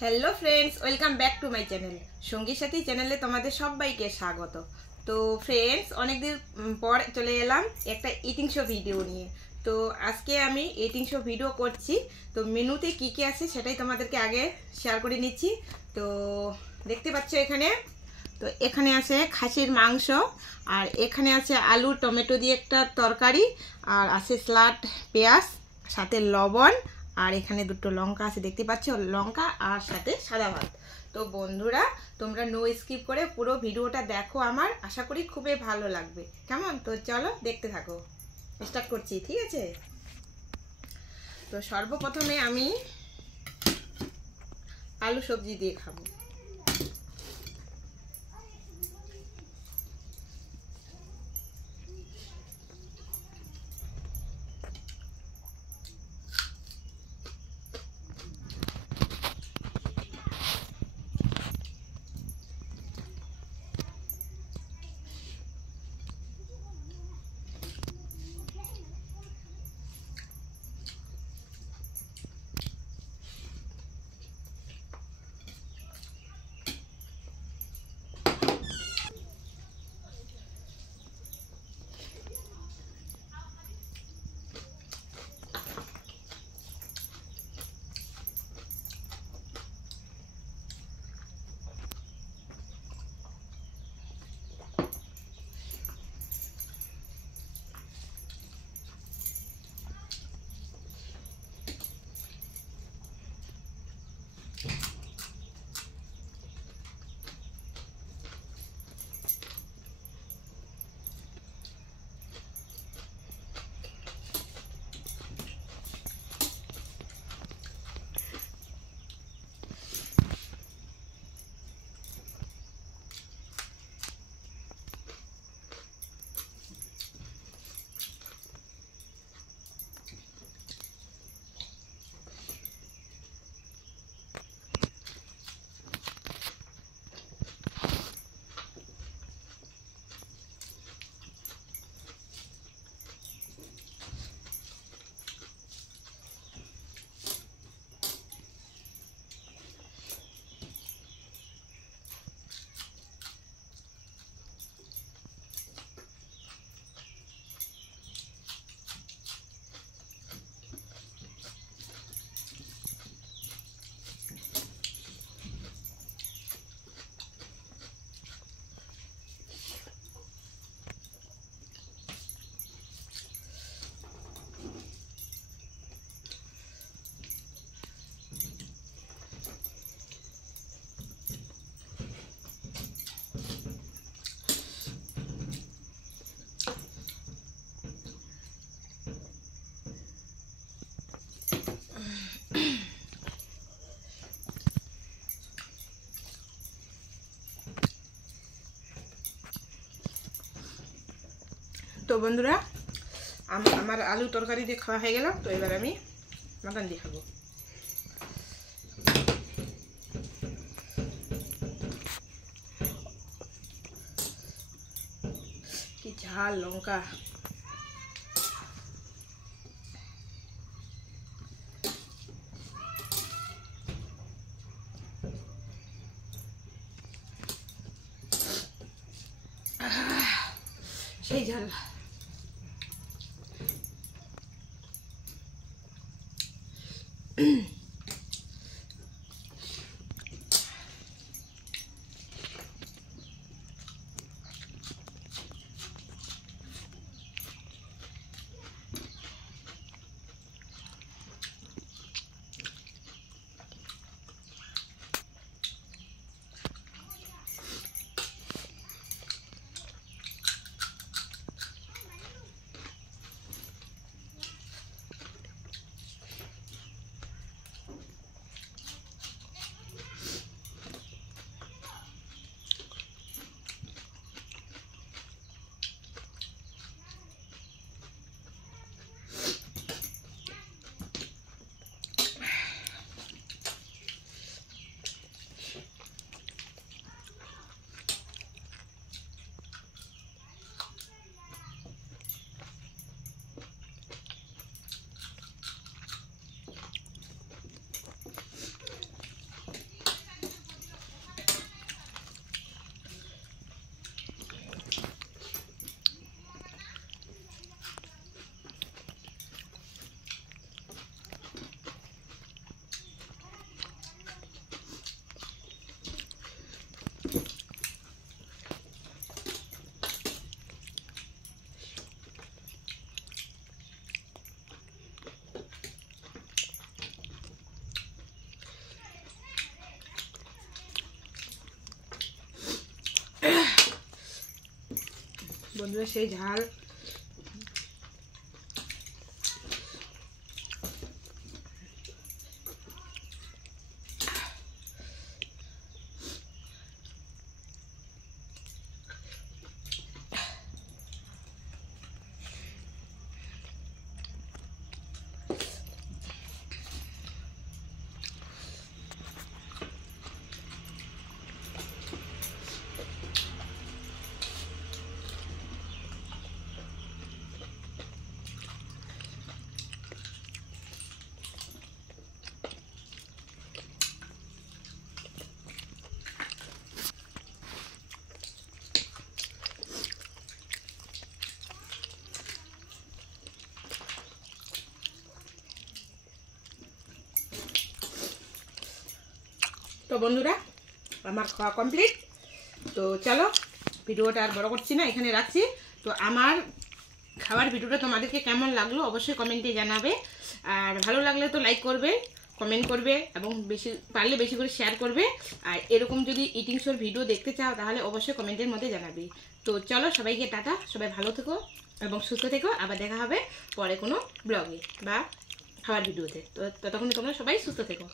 Hello friends, welcome back to my channel. সঙ্গী সাথী চ্যানেলে তোমাদের সবাইকে স্বাগত। তো ফ্রেন্ডস, অনেকদিন পর চলে এলাম একটা ইটিং শো ভিডিও নিয়ে। তো আজকে আমি ইটিং শো ভিডিও করছি। তো মেনুতে কি কি আছে সেটাই তোমাদেরকে আগে শেয়ার করে নিচ্ছি। তো দেখতে পাচ্ছ এখানে আছে খাসির মাংস, আর এখানে আছে আলু টমেটো দিয়ে একটা তরকারি, আর আছে স্যালাড, পেঁয়াজ, সাথে লবণ, আর এখানে দুটো লঙ্কা আছে, দেখতে পাচ্ছ, লঙ্কা, আর সাথে সাদা ভাত। তো বন্ধুরা, তোমরা নো স্কিপ করে পুরো ভিডিওটা দেখো, আমার আশা করি খুবই ভালো লাগবে। কেমন? তো চলো দেখতে থাকো, স্টার্ট করছি, ঠিক আছে? তো সর্বপ্রথমে আমি আলু সবজি দিয়ে খাবো। তো বন্ধুরা, আমার আলু তরকারি দিয়ে খাওয়া হয়ে গেল। তো এবার আমি মাটন দিয়ে খাবো। কি ঝাল লঙ্কা! সেই ঝাল। বন্ধুরা সেই ঝাল। তো বন্ধুরা আমার খাওয়া কমপ্লিট। তো চলো ভিডিওটা আর বড় করছি না, এখানে রাখছি। তো আমার খাওয়ার ভিডিওটা তোমাদেরকে কেমন লাগলো অবশ্যই কমেন্টে জানাবে। আর ভালো লাগলে তো লাইক করবে, কমেন্ট করবে এবং বেশি পারলে বেশি করে শেয়ার করবে। আর এরকম যদি ইটিং শোর ভিডিও দেখতে চাও তাহলে অবশ্যই কমেন্টের মধ্যে জানাবে। তো চলো সবাইকে টাটা, সবাই ভালো থেকো এবং সুস্থ থেকো। আবার দেখা হবে পরে কোনো ব্লগে বা খাওয়ার ভিডিওতে। তো ততক্ষণ তোমরা সবাই সুস্থ থেকো।